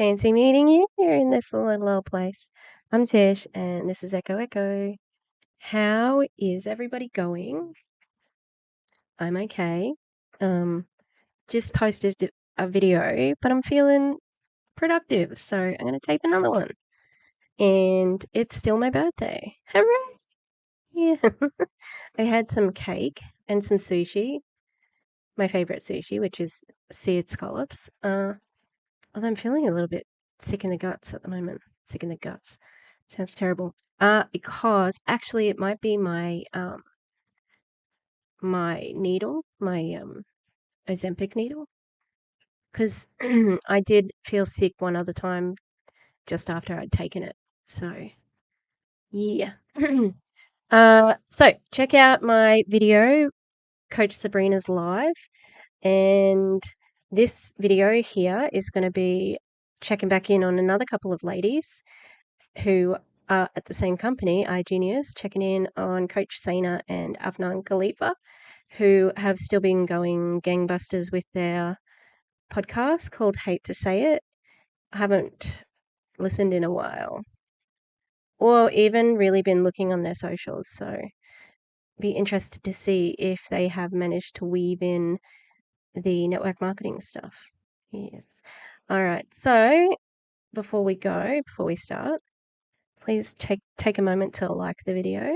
Fancy meeting you here in this little old place. I'm Tish, and this is Echo Echo. How is everybody going? I'm okay. Just posted a video, but I'm feeling productive, so I'm going to tape another one. And it's still my birthday. Hooray! Yeah. I had some cake and some sushi, my favorite sushi, which is seared scallops. Although I'm feeling a little bit sick in the guts at the moment. Sick in the guts. Sounds terrible. Because actually it might be my my needle, my Ozempic needle. Because I did feel sick one other time just after I'd taken it. So yeah. So check out my video, Coach Sabrina's Live. And this video here is going to be checking back in on another couple of ladies who are at the same company, iGenius, checking in on Coach Sayna and Afnan Khalilfa, who have still been going gangbusters with their podcast called Hate to Say It. I haven't listened in a while or even really been looking on their socials, so be interested to see if they have managed to weave in the network marketing stuff. Yes. All right. So before we start, please take a moment to like the video.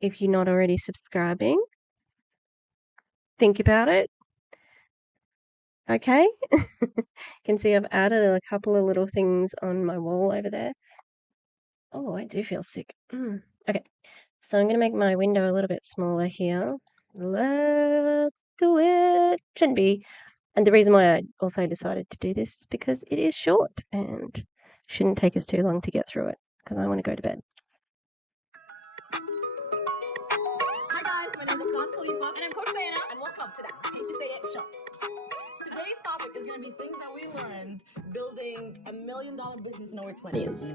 If you're not already subscribing, think about it. Okay? You can see I've added a couple of little things on my wall over there. Oh, I do feel sick. Okay. So I'm going to make my window a little bit smaller here. Let's do it. Shouldn't be. And the reason why I also decided to do this is because it is short and shouldn't take us too long to get through it because I want to go to bed. Hi guys, my name is Afnan Khalilfa and I'm Coach Sayna and welcome to the Hate to Say It show. Today's topic is going to be things that we learned building $1 million business in our 20s.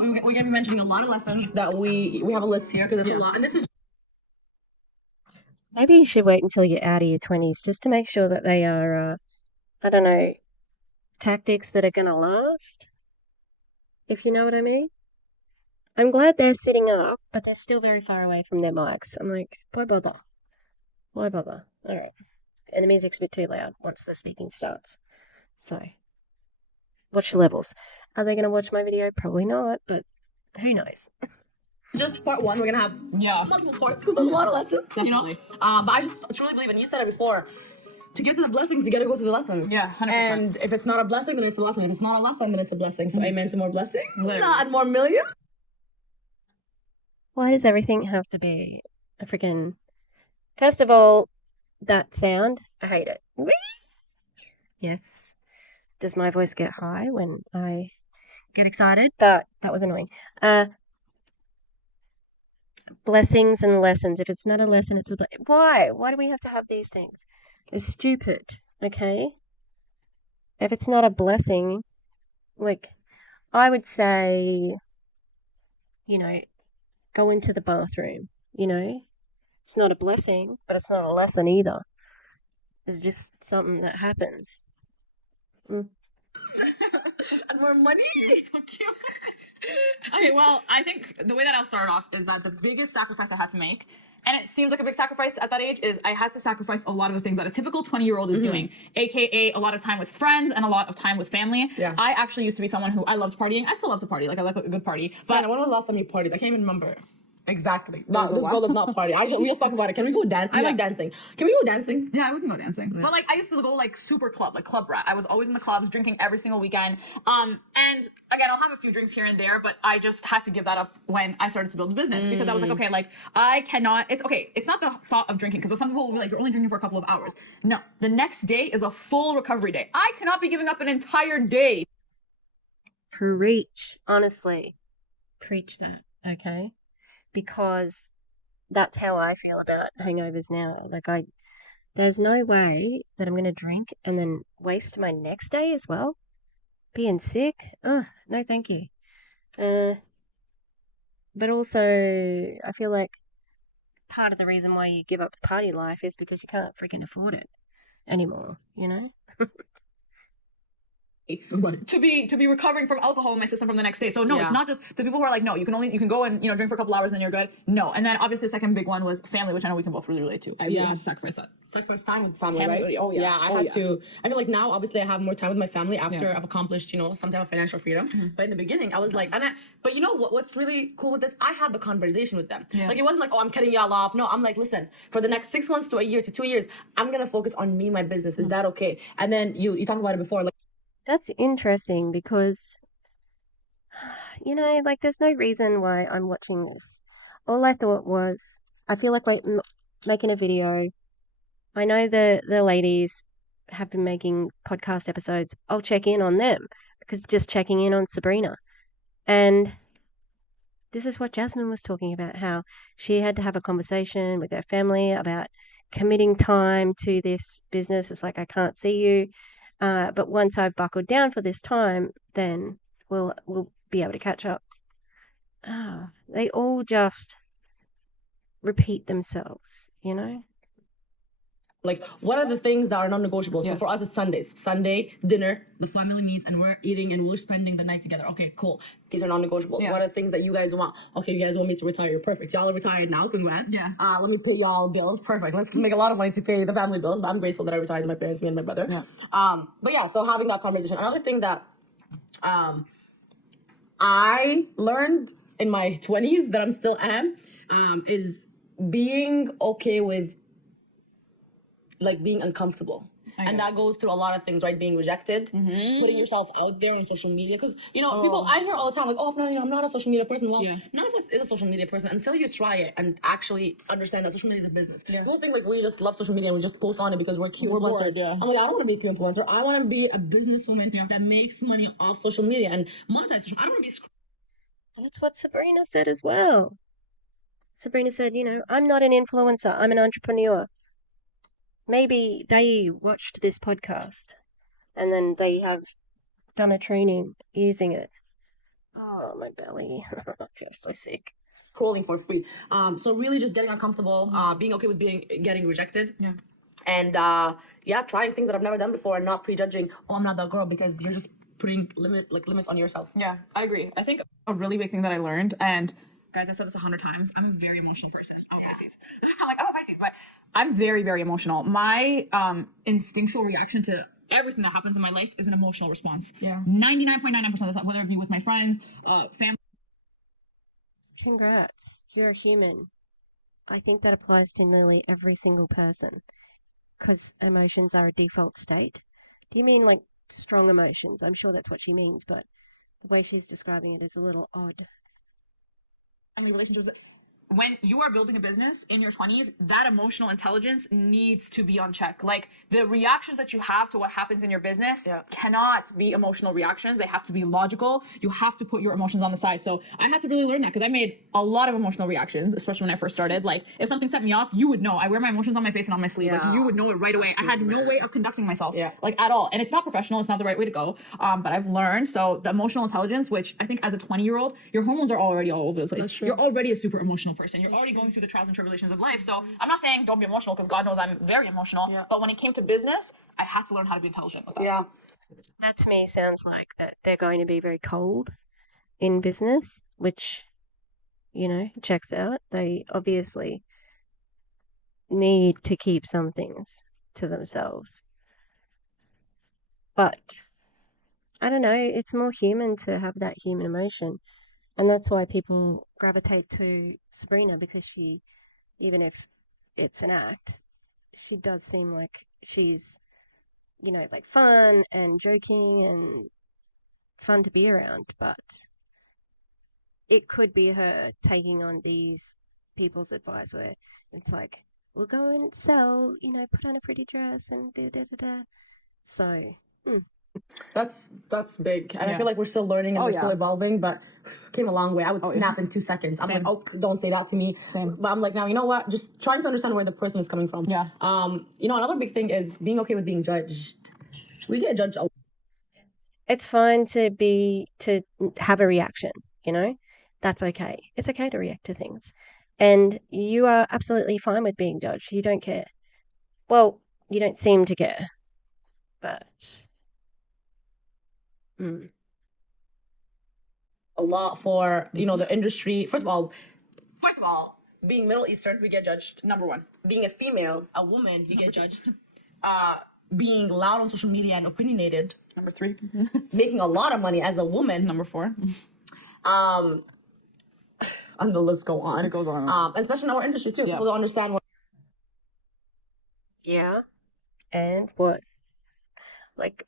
We're going to be mentioning a lot of lessons that we have a list here because there's a lot. And this is Maybe you should wait until you're out of your 20s just to make sure that they are, I don't know, tactics that are going to last, if you know what I mean. I'm glad they're sitting up, but they're still very far away from their mics. I'm like, why bother? Why bother? All right. And the music's a bit too loud once the speaking starts. So, watch the levels. Are they going to watch my video? Probably not, but who knows? just part one. We're going to have multiple parts because there's a lot of lessons, Definitely. But I just truly believe, and you said it before, to get to the blessings, you got to go through the lessons. Yeah, 100%. And if it's not a blessing, then it's a lesson. If it's not a lesson, then it's a blessing. So amen to more blessings. And more millions. Why does everything have to be a freaking... First of all, that sound, I hate it. Yes. Does my voice get high when I get excited? But that was annoying. Blessings and lessons. If it's not a lesson, it's a why? Why do we have to have these things? It's stupid, okay? If it's not a blessing, like, I would say, go into the bathroom, It's not a blessing, but it's not a lesson either. It's just something that happens. And more money. So cute. Okay, well, I think the way that I'll start off is that the biggest sacrifice I had to make, and it seems like a big sacrifice at that age, is I had to sacrifice a lot of the things that a typical 20-year-old is doing, aka a lot of time with friends and a lot of time with family. Yeah. I actually used to be someone who I loved partying. I still love to party. Like, I like a good party. But when was the last time you partied? I can't even remember. Exactly. No, this girl does not party. We just talk about it. Can we go dance? I like dancing. Can we go dancing? Yeah, we can go dancing. Yeah. But like, I used to go like super club, like club rat. I was always in the clubs, drinking every single weekend. And again, I'll have a few drinks here and there, but I just had to give that up when I started to build the business because I was like, okay, like I cannot. It's okay. It's not the thought of drinking because some people will be like, you're only drinking for a couple of hours. No, the next day is a full recovery day. I cannot be giving up an entire day. Preach, honestly. Preach that, okay? Because that's how I feel about hangovers now. Like, there's no way that I'm going to drink and then waste my next day as well. Being sick? Oh, no thank you. But also, I feel like part of the reason why you give up the party life is because you can't freaking afford it anymore, to be recovering from alcohol in my system from the next day. So no, it's not just the people who are like, no, you can go and drink for a couple hours and then you're good. No. And then obviously the second big one was family, which I know we can both really relate to. I really had to sacrifice that. Sacrifice time with family, right? Oh yeah. I had to. I feel like now obviously I have more time with my family after I've accomplished some type of financial freedom. But in the beginning I was like, but you know what's really cool with this? I had the conversation with them. Like it wasn't like, oh, I'm cutting y'all off. No, I'm like, listen, for the next 6 months to a year to 2 years, I'm gonna focus on me, my business. Is that okay? And then you talked about it before, like. That's interesting because, like there's no reason why I'm watching this. All I thought was, I feel like making a video. I know the ladies have been making podcast episodes. I'll check in on them because just checking in on Sabrina. And this is what Jasmine was talking about, how she had to have a conversation with her family about committing time to this business. It's like, I can't see you. But once I've buckled down for this time, then we'll be able to catch up. They all just repeat themselves, Like, what are the things that are non-negotiable? So for us, it's Sundays. Sunday, dinner, the family meets, and we're eating and we're spending the night together. Okay, cool. These are non-negotiables. What are the things that you guys want? Okay, you guys want me to retire. Perfect. Y'all are retired now. Congrats. Yeah. Let me pay y'all bills. Perfect. Let's make a lot of money to pay the family bills. But I'm grateful that I retired my parents, me and my brother. Yeah. But yeah, so having that conversation. Another thing that I learned in my 20s that I'm still am is being okay with like being uncomfortable. And that goes through a lot of things, right? Being rejected, putting yourself out there on social media. Because, people, I hear all the time, like, oh, no, I'm not a social media person. Well, none of us is a social media person until you try it and actually understand that social media is a business. People think, like, we just love social media and we just post on it because we're cute influencers. I'm like, I don't want to be a cute influencer. I want to be a businesswoman that makes money off social media and monetize social. I don't want to be... That's what Sabrina said as well. Sabrina said, I'm not an influencer. I'm an entrepreneur. Maybe they watched this podcast and then they have done a training using it. Oh, my belly. I feel so sick. Crawling for free. So really just getting uncomfortable, being okay with getting rejected. Yeah. And trying things that I've never done before and not prejudging, oh, I'm not that girl, because you're just putting limits on yourself. Yeah, I agree. I think a really big thing that I learned, and guys, I said this 100 times, I'm a very emotional person. Pisces. I'm a Pisces, but I'm very, very emotional. My instinctual reaction to everything that happens in my life is an emotional response. Yeah. 99.99% of the time, whether it be with my friends, family. Congrats. You're a human. I think that applies to nearly every single person because emotions are a default state. Do you mean like strong emotions? I'm sure that's what she means, but the way she's describing it is a little odd. Family relationships. When you are building a business in your 20s, that emotional intelligence needs to be on check. Like the reactions that you have to what happens in your business cannot be emotional reactions. They have to be logical. You have to put your emotions on the side. So I had to really learn that because I made a lot of emotional reactions, especially when I first started. Like if something set me off, you would know. I wear my emotions on my face and on my sleeve. Like you would know it right away. I had no way of conducting myself like at all. And it's not professional. It's not the right way to go. But I've learned. So the emotional intelligence, which I think as a 20-year-old, your hormones are already all over the place. You're already a super emotional person. You're already going through the trials and tribulations of life. So I'm not saying don't be emotional because God knows I'm very emotional. But when it came to business, I had to learn how to be intelligent with that. That to me sounds like that they're going to be very cold in business, which, checks out. They obviously need to keep some things to themselves. But I don't know, it's more human to have that human emotion. And that's why people gravitate to Sabrina, because she, even if it's an act, she does seem like she's, like fun and joking and fun to be around. But it could be her taking on these people's advice where it's like, we'll go and sell, put on a pretty dress and da-da-da-da. So, That's big. And I feel like we're still learning and we're still evolving, but came a long way. I would snap in 2 seconds. I'm like, oh, don't say that to me. But I'm like, now, you know what? Just trying to understand where the person is coming from. Yeah. Another big thing is being okay with being judged. We get judged a lot. It's fine to have a reaction, That's okay. It's okay to react to things. And you are absolutely fine with being judged. You don't care. Well, you don't seem to care. But Mm. A lot for, you know, the industry. First of all, being Middle Eastern, we get judged. Number one. Being a female, a woman, you get judged. Being loud on social media and opinionated. Number 3. Making a lot of money as a woman. Number 4. And the list go on. It goes on. Especially in our industry too. Yeah. People don't understand what. Yeah. And what? Like,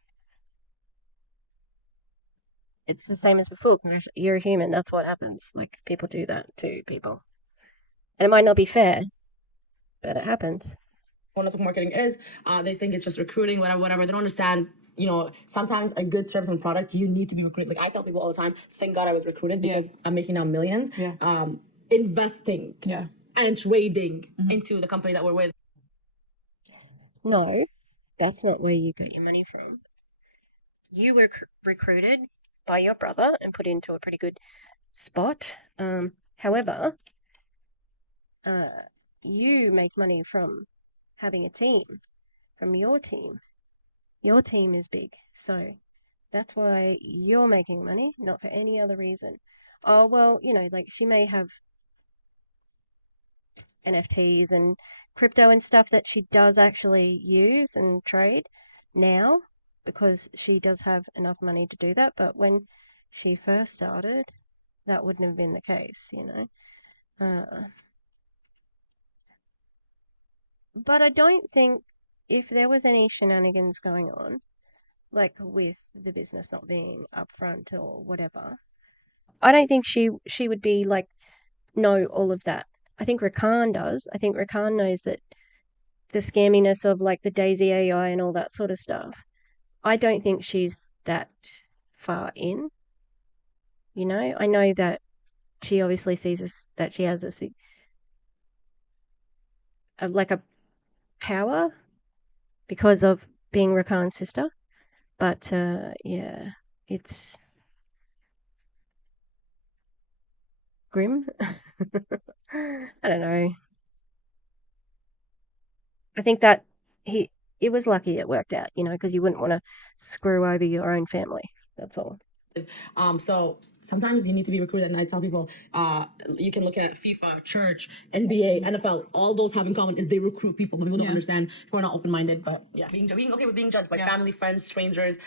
it's the same as before. If you're a human, that's what happens. Like, people do that to people. And it might not be fair, but it happens. What network marketing is, they think it's just recruiting, whatever. They don't understand, you know, sometimes a good service and product, you need to be recruited. Like I tell people all the time, thank God I was recruited because I'm making now millions. Yeah. Investing and trading Mm-hmm. into the company that we're with. No, that's not where you got your money from. You were recruited by your brother and put into a pretty good spot. However, you make money from having a team, from your team. Your team is big, so that's why you're making money, not for any other reason. Oh, well, you know, like she may have NFTs and crypto and stuff that she does actually use and trade now because she does have enough money to do that. But when she first started, that wouldn't have been the case, you know. But I don't think if there was any shenanigans going on, like with the business not being upfront or whatever, I don't think she would be like, know all of that. I think Rakan does. I think Rakan knows that the scamminess of like the Daisy AI and all that sort of stuff. I don't think she's that far in. You know, I know that she obviously sees us that she has like a power because of being Rakan's sister. But yeah, it's grim. I don't know. I think that it was lucky it worked out, you know, because you wouldn't want to screw over your own family. That's all. So sometimes you need to be recruited, and I tell people, you can look at FIFA, church, NBA, NFL. All those have in common is they recruit people. People don't understand. People are not open-minded, but yeah, being okay with being judged by family, friends, strangers.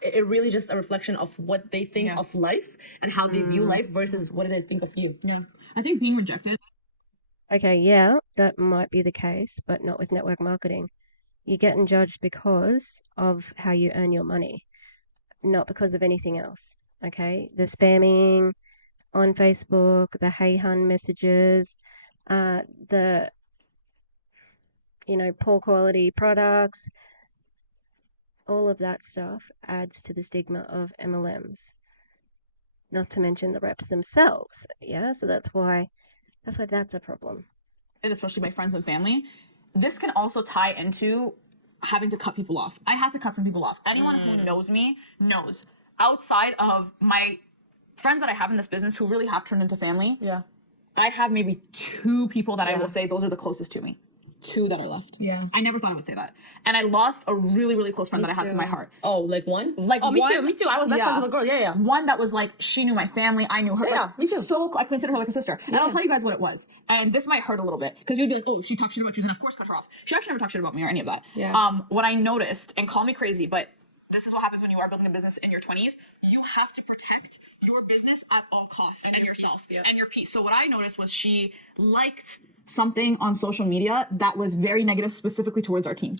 It really just a reflection of what they think of life and how they view life versus what do they think of you. Yeah. I think being rejected. Okay, yeah, that might be the case, but not with network marketing. You're getting judged because of how you earn your money, not because of anything else. Okay, the spamming on Facebook, the hey hun messages, the poor quality products, all of that stuff adds to the stigma of MLMs. Not to mention the reps themselves. Yeah, so that's why that's a problem. Especially by friends and family. This can also tie into having to cut people off. I had to cut some people off. Anyone who knows me knows. Outside of my friends that I have in this business who really have turned into family, I have maybe 2 people that I will say those are the closest to me. 2 that are left. Yeah. I never thought I would say that. And I lost a really, really close friend that I had to my heart. Oh, like one? Like me one, too. I was best friends with a girl. Yeah. One that was like, she knew my family, I knew her. Yeah, like, me too. So I consider her like a sister. And I'll tell you guys what it was. And this might hurt a little bit because you'd be like, oh, she talked shit about you, then of course cut her off. She actually never talked shit about me or any of that. Yeah. What I noticed, and call me crazy, but this is what happens when you are building a business in your 20s. You have to protect your business at all costs and yourself and your peace. So what I noticed was she liked something on social media that was very negative specifically towards our team.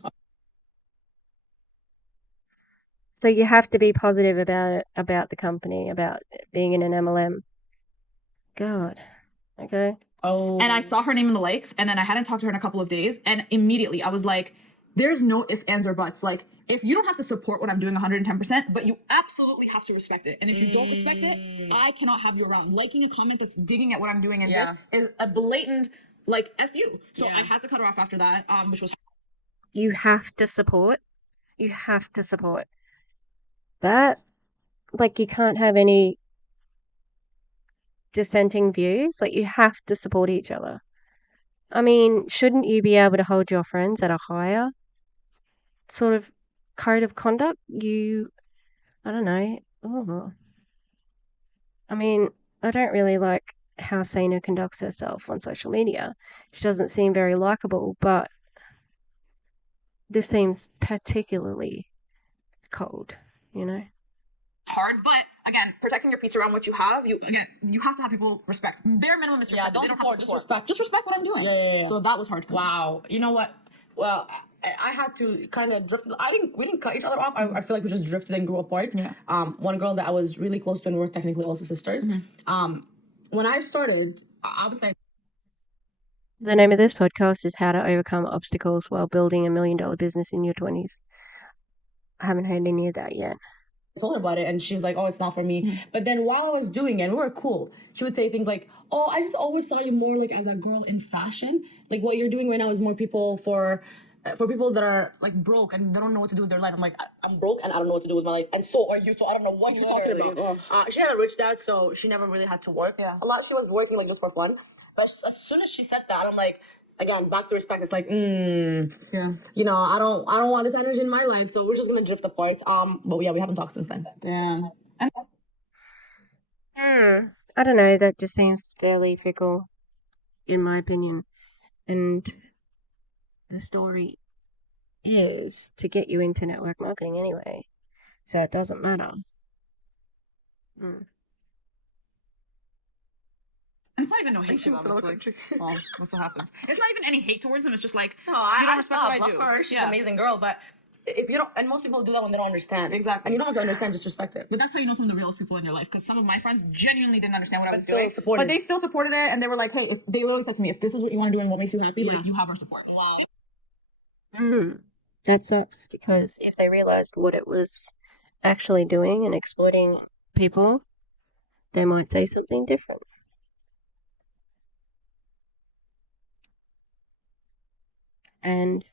So you have to be positive about the company, about being in an MLM. God. Okay. Oh. And I saw her name in the likes, and then I hadn't talked to her in a couple of days, and immediately I was like, there's no ifs, ands, or buts. Like, if you don't have to support what I'm doing 110%, but you absolutely have to respect it. And if you don't respect it, I cannot have you around. Liking a comment that's digging at what I'm doing in this is a blatant, like, F you. So I had to cut her off after that, which was... You have to support. You have to support. That, like, you can't have any dissenting views. Like, you have to support each other. I mean, shouldn't you be able to hold your friends at a higher sort of code of conduct? I don't know. Oh, I mean, I don't really like how Sayna conducts herself on social media. She doesn't seem very likable, but this seems particularly cold, you know? hard, but again, protecting your peace around what you have, you have to have people respect. Bare minimum is respect. Yeah, don't support, just respect. Just respect what I'm doing. Yeah. So that was hard for me. Wow. You know what? Well, I had to kind of drift. We didn't cut each other off. I feel like we just drifted and grew apart. Yeah. One girl that I was really close to, and we were technically also sisters. When I started, I was like, The name of this podcast is How to Overcome Obstacles While Building $1 Million Business in Your 20s. I haven't heard any of that yet. I told her about it, and she was like, "Oh, it's not for me." But then while I was doing it, we were cool. She would say things like, "Oh, I just always saw you more like as a girl in fashion. Like what you're doing right now is more people for people that are like broke and they don't know what to do with their life." I'm like, I'm broke and I don't know what to do with my life, and so are you. So I don't know what you're talking about. She had a rich dad, so she never really had to work. Yeah. A lot. She was working like just for fun. But as soon as she said that, I'm like, again, back to respect. It's like, Yeah. you know, I don't want this energy in my life, so we're just gonna drift apart. But yeah, we haven't talked since then. Yeah. I don't know, that just seems fairly fickle, in my opinion. And the story is to get you into network marketing anyway, so it doesn't matter. And it's not even no hate she to moved them. to It's another like, country. well, that's what happens. It's not even any hate towards them. It's just like, No, you don't respect what I love do. her. She's Yeah. an amazing girl, but if you don't, and most people do that when they don't understand. Exactly. And you don't have to understand, just respect it. But that's how you know some of the realest people in your life. Because some of my friends genuinely didn't understand what I was still doing. supported. But they still supported it. And they were like, hey, if they literally said to me, if this is what you want to do and what makes you happy, Yeah. like, you have our support. Wow. That sucks, because if they realized what it was actually doing and exploiting people, they might say something different. And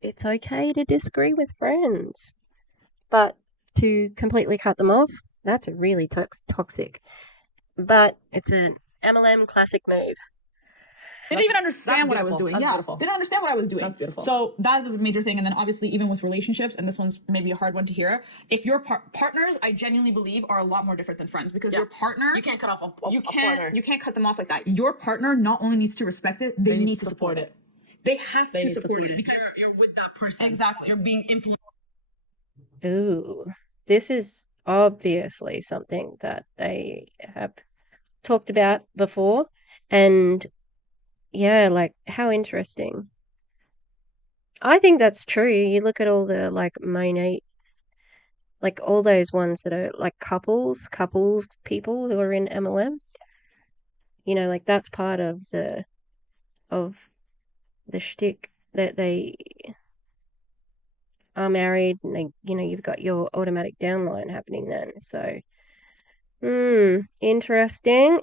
it's okay to disagree with friends, but to completely cut them off, that's a really toxic. But it's an MLM classic move. They didn't even understand what I was beautiful. doing. That's Yeah. beautiful. They didn't understand what I was doing. That's beautiful. So that is a major thing. And then obviously, even with relationships, and this one's maybe a hard one to hear, if your partners, I genuinely believe, are a lot more different than friends, because your partner, You can't cut off a you partner. can't cut them off like that. Your partner not only needs to respect it, they need to support it. They have to support it because you're with that person. exactly. You're being influenced. Ooh, this is obviously something that they have talked about before. And yeah, like, how interesting. I think that's true. You look at all the like like all those ones that are like couples people who are in MLMs. You know, like that's part of the shtick, that they are married and they, you know, you've got your automatic downline happening then. So, interesting.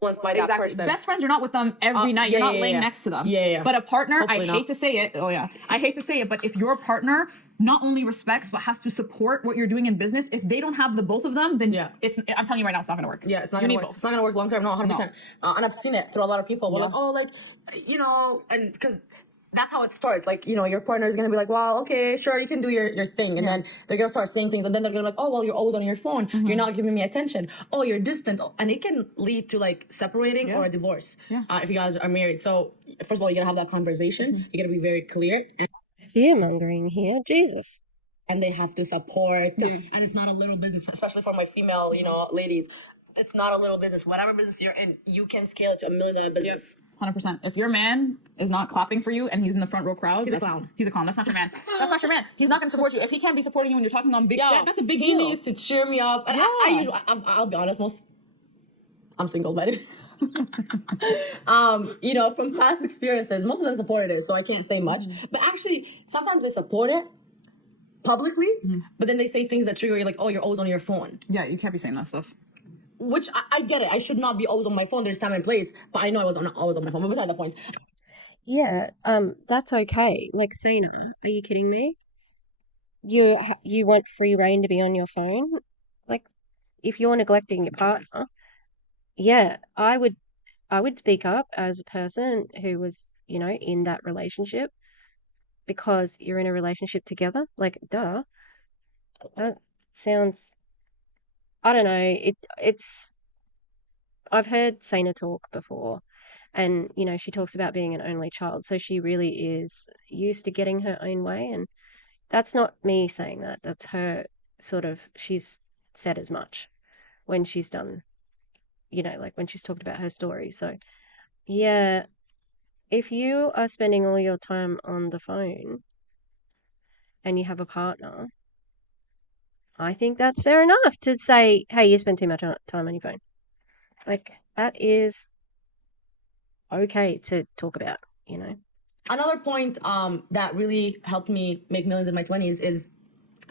By that person. Best friends, you're not with them every night. You're not laying next to them. Yeah. But a partner, Hopefully I not. hate to say it. Oh yeah, I hate to say it, but if your partner not only respects but has to support what you're doing in business, if they don't have the both of them, then I'm telling you right now, it's not gonna work. Yeah, it's not You gonna need work. both. It's not gonna work long term. No, 100%. And I've seen it through a lot of people. We're Yeah. like, oh, like, you know, and because that's how it starts. Like, you know, your partner is gonna be like, well, okay, sure, you can do your thing, and then they're gonna start saying things, and then they're gonna be like, oh, well, you're always on your phone. You're not giving me attention. Oh, you're distant, and it can lead to like separating or a divorce. If you guys are married. So first of all, you gotta have that conversation. You gotta be very clear. Fear mongering here, Jesus. And they have to support. And it's not a little business, especially for my female, you know, ladies. It's not a little business. Whatever business you're in, you can scale it to $1 million business. 100%. If your man is not clapping for you and he's in the front row crowd, He's a clown. He's a clown. That's not your man. That's not your man. He's not going to support you. If he can't be supporting you when you're talking on big step, that's a big He deal. needs to cheer me up. And I usually, I'll be honest, I'm single, but you know, from past experiences, most of them supported it, so I can't say much. But actually, sometimes they support it publicly, but then they say things that trigger you, like, oh, you're always on your phone. Yeah, you can't be saying that stuff. Which I get it. I should not be always on my phone. There's time and place, but I know I was always on my phone. But beside the point. Yeah, that's okay. Like, Sayna, are you kidding me? You want free reign to be on your phone? Like, if you're neglecting your partner, yeah, I would speak up as a person who was, you know, in that relationship, because you're in a relationship together. Like, duh. That sounds, I don't know, it's, I've heard Sayna talk before, and, you know, she talks about being an only child, so she really is used to getting her own way, and that's not me saying that. That's her sort of, she's said as much when she's done, you know, like when she's talked about her story. So, yeah, if you are spending all your time on the phone and you have a partner, I think that's fair enough to say, hey, you spend too much time on your phone. Like, that is okay to talk about, you know? Another point that really helped me make millions in my 20s is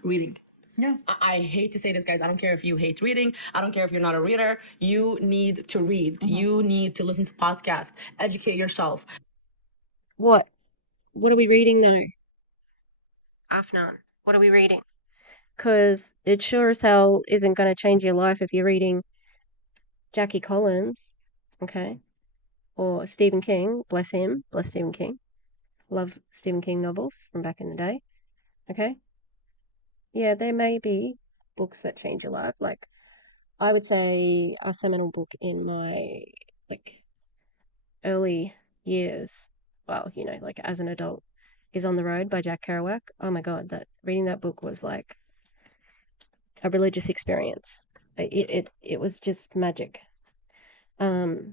reading. Yeah. I hate to say this, guys. I don't care if you hate reading. I don't care if you're not a reader. You need to read. You need to listen to podcasts, educate yourself. What? What are we reading though? Afnan, what are we reading? Because it sure as hell isn't going to change your life if you're reading Jackie Collins, okay? Or Stephen King, bless him, bless Stephen King. Love Stephen King novels from back in the day, okay? Yeah, there may be books that change your life. Like, I would say a seminal book in my, like, early years, well, you know, like as an adult, is On the Road by Jack Kerouac. Oh my God, that reading that book was like a religious experience. It was just magic. But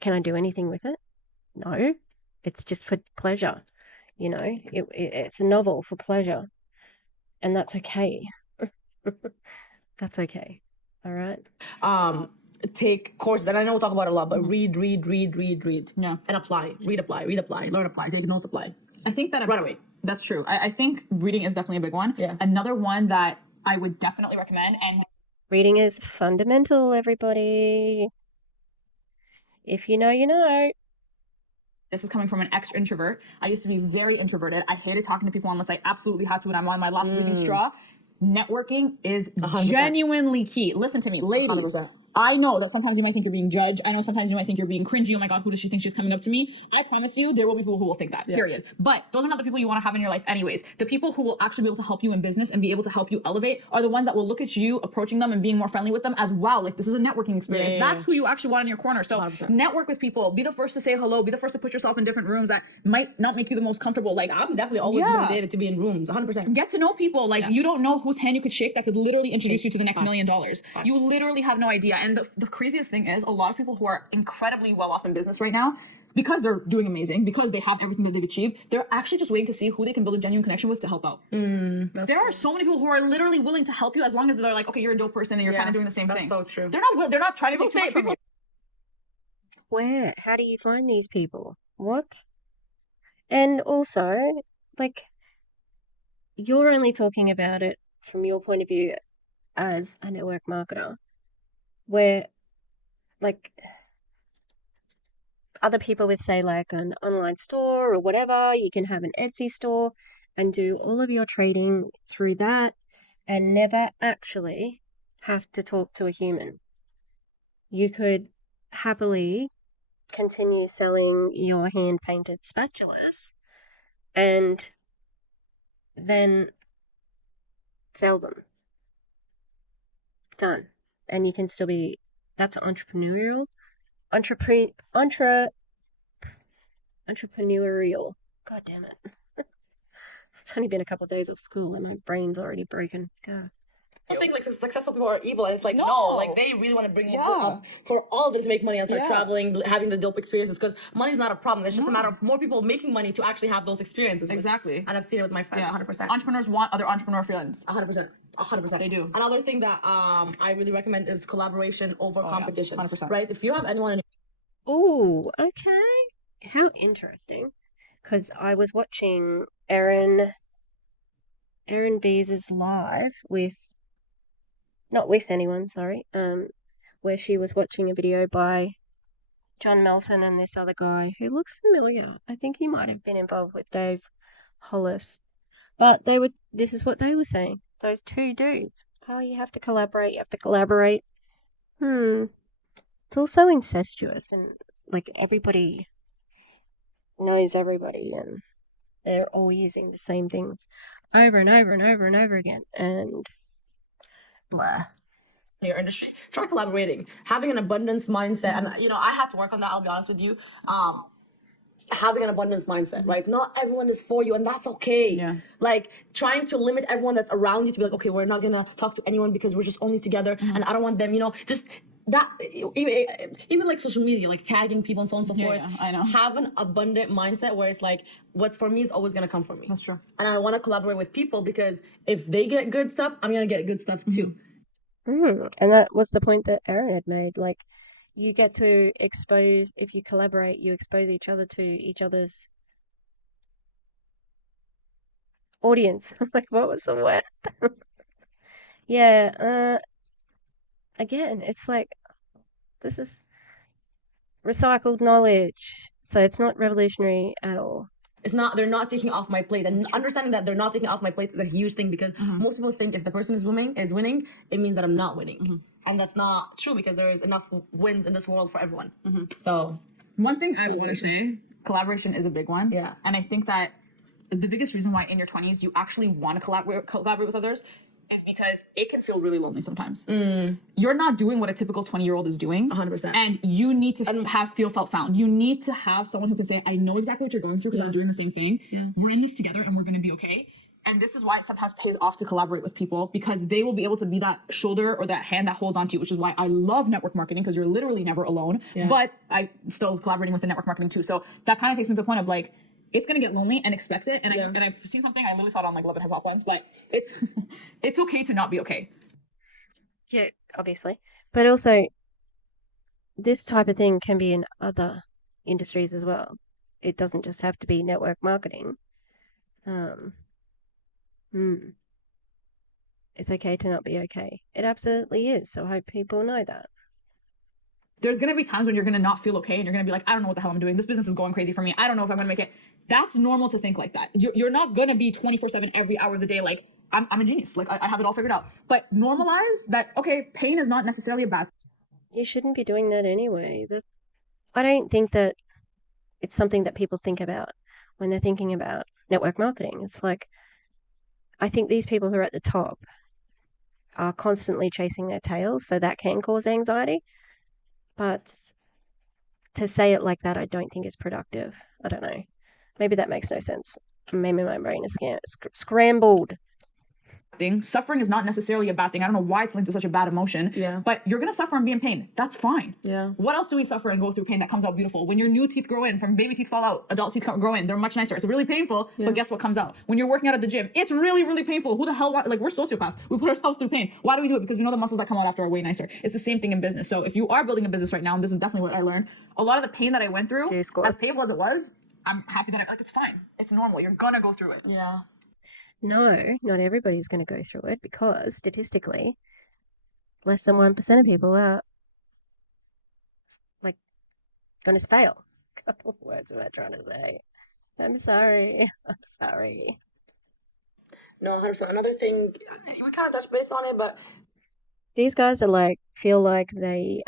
can I do anything with it? No. It's just for pleasure. You know, it's a novel for pleasure, and that's okay. That's okay. All right. Take courses, and I know we'll talk about it a lot, but read. Yeah. And apply. Read, apply, learn, apply, take notes, apply. I think that right away. That's true. I think reading is definitely a big one. Yeah. Another one that I would definitely recommend, and Reading is fundamental, everybody. If you know, you know. this is coming from an extra introvert. I used to be very introverted. I hated talking to people unless I absolutely had to, and I'm on my last breathing straw. Networking is 100%. genuinely key. Listen to me, ladies. 100%. I know that sometimes you might think you're being judged. I know sometimes you might think you're being cringy. Oh my God, who does she think she's coming up to me? I promise you, there will be people who will think that, period. But those are not the people you want to have in your life anyways. The people who will actually be able to help you in business and be able to help you elevate are the ones that will look at you approaching them and being more friendly with them as well. Like, this is a networking experience. That's who you actually want in your corner. So 100%. network with people. Be the first to say hello. Be the first to put yourself in different rooms that might not make you the most comfortable. Like, I'm definitely always intimidated to be in rooms, 100%. Get to know people. Like, you don't know whose hand you could shake that could literally introduce you to the next $1 million. You literally have no idea. And the craziest thing is, a lot of people who are incredibly well off in business right now, because they're doing amazing, because they have everything that they've achieved, they're actually just waiting to see who they can build a genuine connection with to help out. There are so many people who are literally willing to help you as long as they're like, okay, you're a dope person and you're kind of doing the same thing. That's so true. They're not trying to take too much from you. Where? How do you find these people? What? And also, like, you're only talking about it from your point of view as a network marketer, where, like, other people with, say, like an online store or whatever, you can have an Etsy store and do all of your trading through that and never actually have to talk to a human. You could happily continue selling your hand-painted spatulas and then sell them. Done. And you can still be, that's entrepreneurial. Entrepreneurial. God damn it. It's only been a couple of days of school and my brain's already broken. God. I think like successful people are evil, and it's like no, like they really want to bring people up for all of them to make money and start traveling, having the dope experiences, because money's not a problem. It's just a matter of more people making money to actually have those experiences. Exactly. And I've seen it with my friends. 100%. Entrepreneurs want other entrepreneur friends. 100%. 100%. They do. Another thing that I really recommend is collaboration over competition. 100%. Right? If you have anyone in Oh, okay. How interesting. Because I was watching Erin Bees' live with, not with anyone, sorry, where she was watching a video by John Melton and this other guy who looks familiar. I think he might have been involved with Dave Hollis. But this is what they were saying. Those two dudes. Oh, you have to collaborate. It's also incestuous, and like everybody knows everybody and they're all using the same things. over and over and over and over again, and blah. Your industry, try collaborating, having an abundance mindset. And I had to work on that, I'll be honest with you. Having an abundance mindset, right? Not everyone is for you, and that's okay. Yeah. Like trying to limit everyone that's around you to be like, okay, we're not gonna talk to anyone because we're just only together, and I don't want them, just that. Even like social media, like tagging people and so on and so forth. Yeah, I know. Have an abundant mindset where it's like, what's for me is always gonna come from me. That's true. And I want to collaborate with people because if they get good stuff, I'm gonna get good stuff too. And that was the point that Aaron had made. Like, you get to expose, if you collaborate, you expose each other to each other's audience. Like, what was the word? Yeah, again, it's like, this is recycled knowledge. So it's not revolutionary at all. They're not taking off my plate, and understanding that they're not taking off my plate is a huge thing, because most people think if the person is winning, it means that I'm not winning, and that's not true, because there is enough wins in this world for everyone. So one thing I want to say, collaboration is a big one. Yeah. And I think that the biggest reason why in your 20s you actually want to collaborate with others is because it can feel really lonely sometimes. You're not doing what a typical 20-year-old is doing. 100%. And you need to felt found. You need to have someone who can say, I know exactly what you're going through because I'm doing the same thing. Yeah. We're in this together and we're going to be okay. And this is why it sometimes pays off to collaborate with people, because they will be able to be that shoulder or that hand that holds on to you, which is why I love network marketing, because you're literally never alone. Yeah. But I still collaborating with the network marketing too. So that kind of takes me to the point of like, it's gonna get lonely, and expect it. And I've seen something, I literally saw it on like Love and Hip Hop once, but it's okay to not be okay. Yeah, obviously. But also, this type of thing can be in other industries as well. It doesn't just have to be network marketing. It's okay to not be okay. It absolutely is. So I hope people know that. There's gonna be times when you're gonna not feel okay, and you're gonna be like, I don't know what the hell I'm doing. This business is going crazy for me. I don't know if I'm gonna make it. That's normal to think like that. You're not gonna be 24/7 every hour of the day like, I'm a genius. Like, I have it all figured out. But normalize that, okay, pain is not necessarily a bad thing. You shouldn't be doing that anyway. I don't think that it's something that people think about when they're thinking about network marketing. It's like, I think these people who are at the top are constantly chasing their tails, so that can cause anxiety. But to say it like that, I don't think is productive. I don't know. Maybe that makes no sense. Maybe my brain is scrambled. Suffering is not necessarily a bad thing. I don't know why it's linked to such a bad emotion. Yeah. But you're gonna suffer and be in pain. That's fine. Yeah. What else do we suffer and go through pain that comes out beautiful? When your new teeth grow in, from baby teeth fall out, adult teeth grow in, they're much nicer. It's really painful, but guess what comes out? When you're working out at the gym, it's really, really painful. Who the hell like, we're sociopaths. We put ourselves through pain. Why do we do it? Because we know the muscles that come out after are way nicer. It's the same thing in business. So if you are building a business right now, and this is definitely what I learned, a lot of the pain that I went through, as painful as it was, I'm happy that it's fine. It's normal. You're gonna go through it. Yeah. No, not everybody's going to go through it, because statistically, less than 1% of people are like going to fail. A couple of words am I trying to say? I'm sorry. No, 100%. Another thing, we kind of touched base on it, but these guys are like, feel like they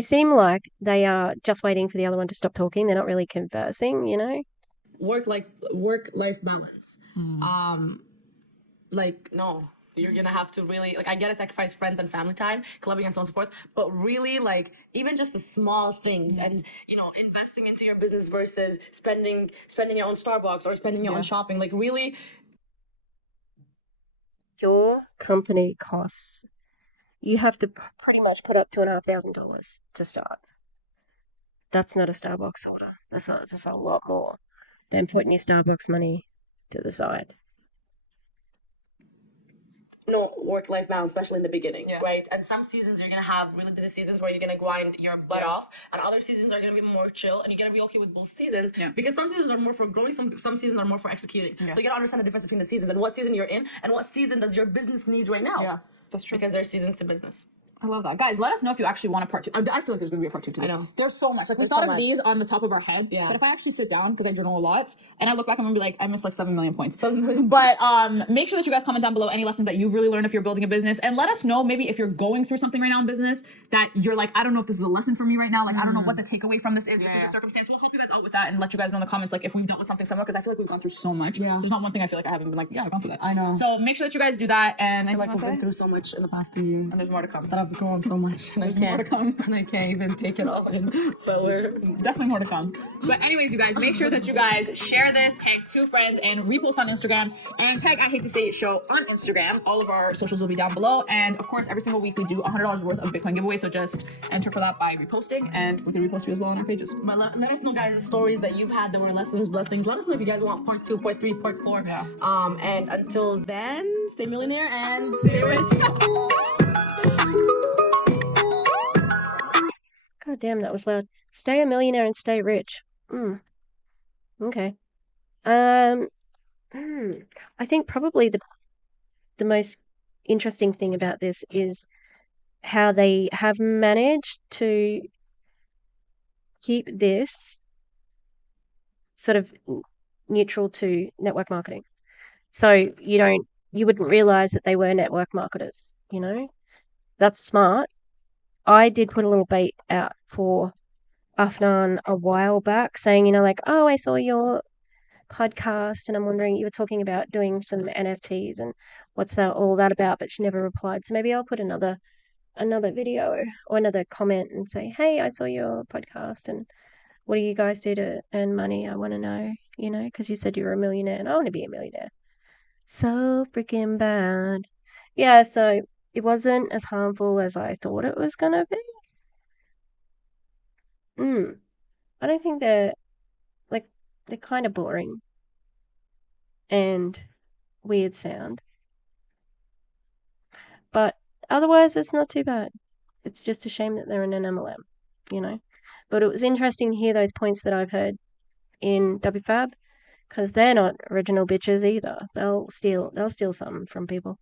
seem like they are just waiting for the other one to stop talking. They're not really conversing, work-life balance. Like, no, you're gonna have to really, like, I get it, sacrifice friends and family time, clubbing and so on and so forth, but really, like, even just the small things, and investing into your business versus spending it on Starbucks or spending it on shopping, like, really, your company costs, you have to pretty much put up $2,500 to start. That's not a Starbucks order. That's a lot more than putting your Starbucks money to the side. Work-life balance, especially in the beginning, right? And some seasons you're gonna have really busy seasons where you're gonna grind your butt off, and other seasons are gonna be more chill, and you're gonna be okay with both seasons, because some seasons are more for growing, some seasons are more for executing. So you gotta understand the difference between the seasons and what season you're in, and what season does your business need right now. Yeah, that's true. Because there are seasons to business. I love that. Guys, let us know if you actually want a part two. I feel like there's going to be a part two to this. I know. There's so much. Like, we There's thought so of much. these on the top of our heads. Yeah. But if I actually sit down, because I journal a lot, and I look back, I'm going to be like, I missed like 7 million points. But make sure that you guys comment down below any lessons that you've really learned if you're building a business. And let us know maybe if you're going through something right now in business that you're like, I don't know if this is a lesson for me right now. Like, I don't know what the takeaway from this is. This is the circumstance. We'll help you guys out with that and let you guys know in the comments, like, if we've dealt with something similar, because I feel like we've gone through so much. Yeah. There's not one thing I feel like I haven't been like, yeah, I've gone through that. I know. So make sure that you guys do that. And I feel like we've been through so much in the past 2 years. And there's more to come. That I've grown so much. And There's more to come. And I can't even take it all in. But we're definitely more to come. But anyways, you guys, make sure that you guys share this, tag 2 friends, and repost on Instagram, and tag I Hate to Say It Show on Instagram. All of our socials will be down below. And of course, every single week we do $100 worth of Bitcoin giveaway. So just enter for that by reposting, and we can repost you as well on our pages. But let us know, guys, the stories that you've had that were lessons, blessings. Let us know if you guys want part 2, part 3, part 4. Yeah. And until then, stay millionaire and stay rich. God damn, that was loud. Stay a millionaire and stay rich. Okay. I think probably the most interesting thing about this is how they have managed to keep this sort of neutral to network marketing. So you wouldn't realize that they were network marketers, you know? That's smart. I did put a little bait out for Afnan a while back saying, like, oh, I saw your podcast and I'm wondering, you were talking about doing some NFTs and what's that all that about, but she never replied. So maybe I'll put another video or another comment and say, hey, I saw your podcast and what do you guys do to earn money? I want to know, because you said you were a millionaire and I want to be a millionaire. So freaking bad. Yeah, so it wasn't as harmful as I thought it was going to be. I don't think they're kind of boring and weird sound. But otherwise, it's not too bad. It's just a shame that they're in an MLM, But it was interesting to hear those points that I've heard in WFAB, because they're not original bitches either. They'll steal something from people.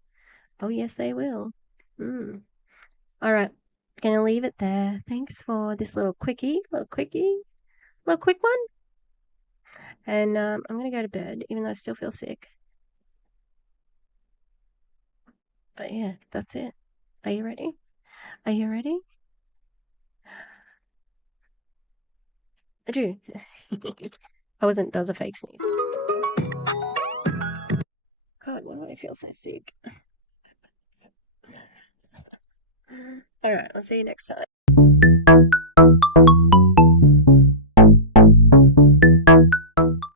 Oh, yes, they will. All right. Gonna leave it there. Thanks for this little quick one. And I'm gonna go to bed, even though I still feel sick. But yeah, that's it. Are you ready? Are you ready? I do. That was a fake sneeze. God, why do I feel so sick? All right, I'll see you next time.